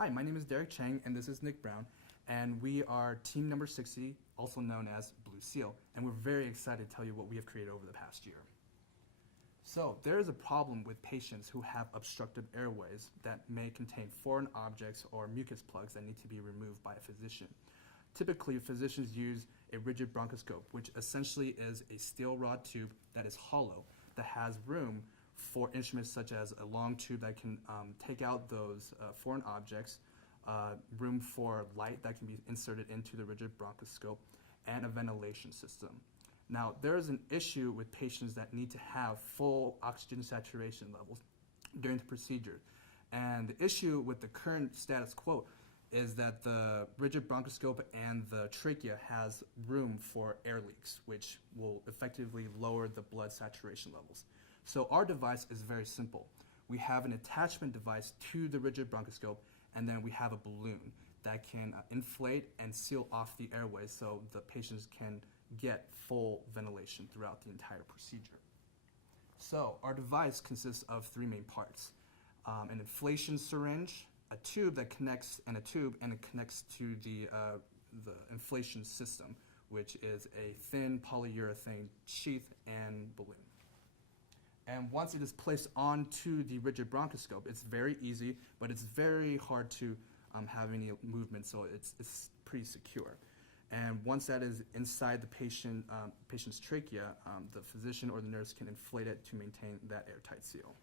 Hi, my name is Derek Chang, and this is Nick Brown, and we are team number 60, also known as BlueSeal, and we're very excited to tell you what we have created over the past year. So, there is a problem with patients who have obstructive airways that may contain foreign objects or mucus plugs that need to be removed by a physician. Typically, physicians use a rigid bronchoscope, which essentially is a steel rod tube that is hollow, that has room for instruments such as a long tube that can take out those foreign objects, room for light that can be inserted into the rigid bronchoscope, and a ventilation system. Now, there is an issue with patients that need to have full oxygen saturation levels during the procedure. And the issue with the current status quo is that the rigid bronchoscope and the trachea has room for air leaks, which will effectively lower the blood saturation levels. So our device is very simple. We have an attachment device to the rigid bronchoscope, and then we have a balloon that can inflate and seal off the airways so the patients can get full ventilation throughout the entire procedure. So our device consists of three main parts: an inflation syringe, a tube that connects, and it connects to the inflation system, which is a thin polyurethane sheath and balloon. And once it is placed onto the rigid bronchoscope, it's very easy, but it's very hard to have any movement, so it's pretty secure. And once that is inside the patient's trachea, the physician or the nurse can inflate it to maintain that airtight seal.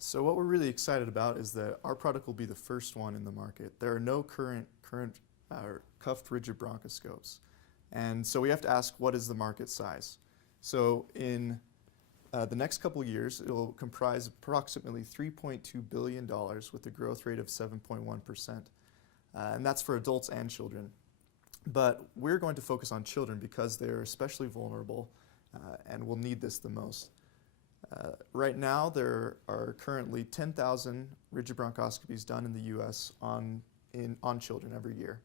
So what we're really excited about is that our product will be the first one in the market. There are no current cuffed rigid bronchoscopes. And so we have to ask, what is the market size? So in the next couple of years, it will comprise approximately $3.2 billion with a growth rate of 7.1%. And that's for adults and children. But we're going to focus on children because they are especially vulnerable and will need this the most. Right now, there are currently 10,000 rigid bronchoscopies done in the U.S. on children every year.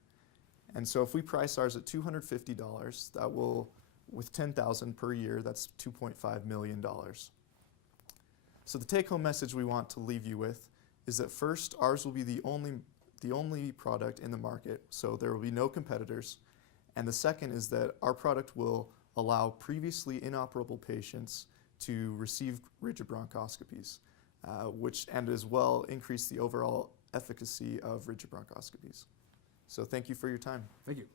And so if we price ours at $250, that will, with 10,000 per year, that's $2.5 million. So the take-home message we want to leave you with is that first, ours will be the only product in the market, so there will be no competitors. And the second is that our product will allow previously inoperable patients to receive rigid bronchoscopies, and as well increase the overall efficacy of rigid bronchoscopies. So thank you for your time. Thank you.